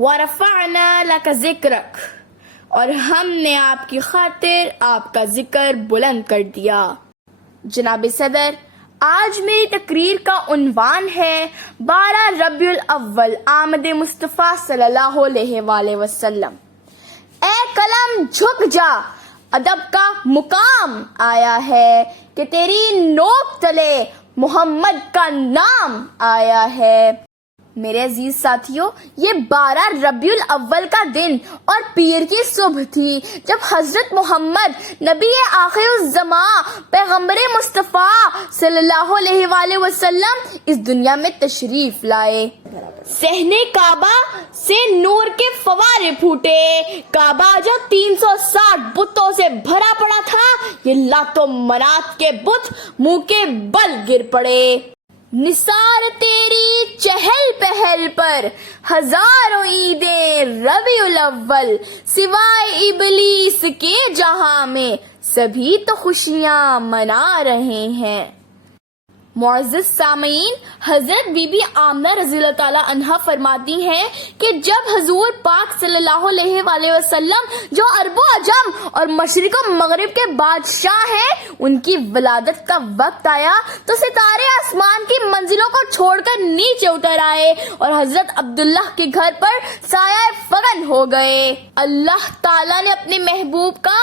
وَرَفَعْنَا لَكَ ذِكْرَكَ، اور ہم نے آپ کی خاطر آپ کا ذکر بلند کر دیا۔ جناب صدر، آج میری تقریر کا عنوان ہے 12 ربیع الاول آمد مصطفیٰ صلی اللہ علیہ وآلہ وسلم۔ اے قلم جھک جا، ادب کا مقام آیا ہے کہ تیری نوک تلے محمد کا نام آیا ہے۔ میرے عزیز ساتھیوں، یہ 12 ربیع الاول کا دن اور پیر کی صبح تھی جب حضرت محمد نبی آخر الزمان پیغمبر مصطفیٰ صلی اللہ علیہ وآلہ وسلم اس دنیا میں تشریف لائے۔ صحن کعبہ سے نور کے فوارے پھوٹے۔ کعبہ جو 360 بتوں سے بھرا پڑا تھا، یہ لات و منات کے بت منہ کے بل گر پڑے۔ نثار تیری چہل پہل پر ہزاروں عیدیں ربیع الاول، سوائے ابلیس کے جہاں میں سبھی تو خوشیاں منا رہے ہیں۔ معزز سامعین، حضرت بی بی آمنہ رضی اللہ تعالی عنہا فرماتی ہیں کہ جب حضور پاک صلی اللہ علیہ وآلہ وسلم جو عرب و عجم اور مشرق و مغرب کے بادشاہ ہیں، ان کی ولادت کا وقت آیا تو ستارے آسمان کی منزلوں کو چھوڑ کر نیچے اتر آئے اور حضرت عبداللہ کے گھر پر سایہ فغن ہو گئے۔ اللہ تعالیٰ نے اپنے محبوب کا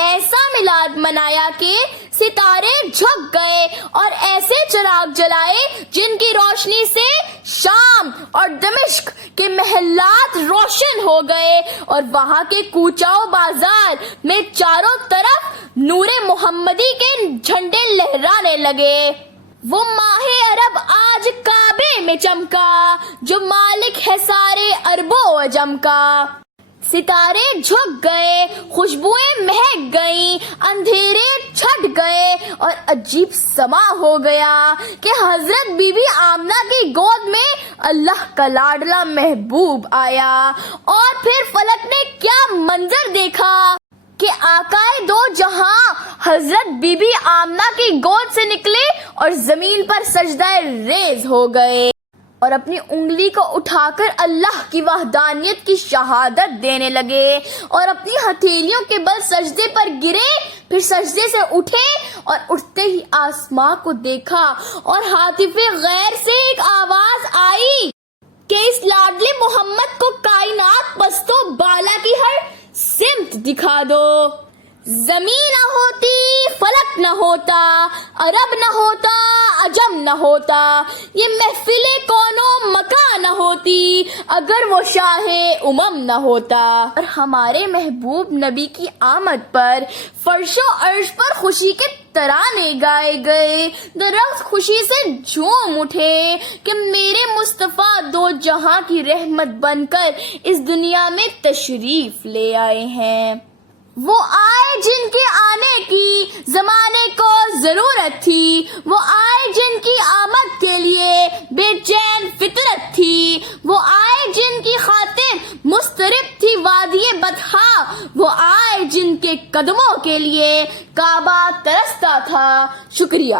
ایسا میلاد منایا کہ ستارے جھک گئے اور ایسے چراغ جلائے جن کی روشنی سے شام اور دمشق کے محلات روشن ہو گئے اور وہاں کے کوچہ و بازار میں چاروں طرف نور محمدی کے جھنڈے لہرانے لگے۔ وہ ماہ عرب آج کعبے میں چمکا جو مالک ہے سارے عرب و عجم کا۔ ستارے جھک گئے، خوشبوئیں مہک گئیں، اندھیرے چھٹ گئے اور عجیب سما ہو گیا کہ حضرت بی بی آمنہ کی گود میں اللہ کا لاڈلا محبوب آیا۔ اور پھر فلک نے کیا منظر دیکھا کہ آقائے دو جہاں حضرت بی بی آمنہ کی گود سے نکلے اور زمین پر سجدہ ریز ہو گئے اور اپنی انگلی کو اٹھا کر اللہ کی وحدانیت کی شہادت دینے لگے اور اپنی ہتھیلیوں کے بل سجدے پر گرے، پھر سجدے سے اٹھے اور اٹھتے ہی آسمان کو دیکھا اور ہاتف غیر سے ایک آواز آئی کہ اس لاڈلے محمد کو کائنات پست و بالا کی ہر سمت دکھا دو۔ زمین نہ ہوتی، فلک نہ ہوتا، عرب نہ ہوتا، عجم نہ ہوتا، یہ محفل کون و مکان نہ ہوتی اگر وہ شاہ امم نہ ہوتا۔ اور ہمارے محبوب نبی کی آمد پر فرش و عرش پر خوشی کے ترانے گائے گئے، درخت خوشی سے جھوم اٹھے کہ میرے مصطفیٰ دو جہاں کی رحمت بن کر اس دنیا میں تشریف لے آئے ہیں۔ وہ آئے جن کے آنے کی زمانے کو ضرورت تھی، وہ آئے جن کی آمد کے لیے بے چین فطرت تھی، وہ آئے جن کی خاطر مضطرب تھی وادی بطحا، وہ آئے جن کے قدموں کے لیے کعبہ ترستا تھا۔ شکریہ۔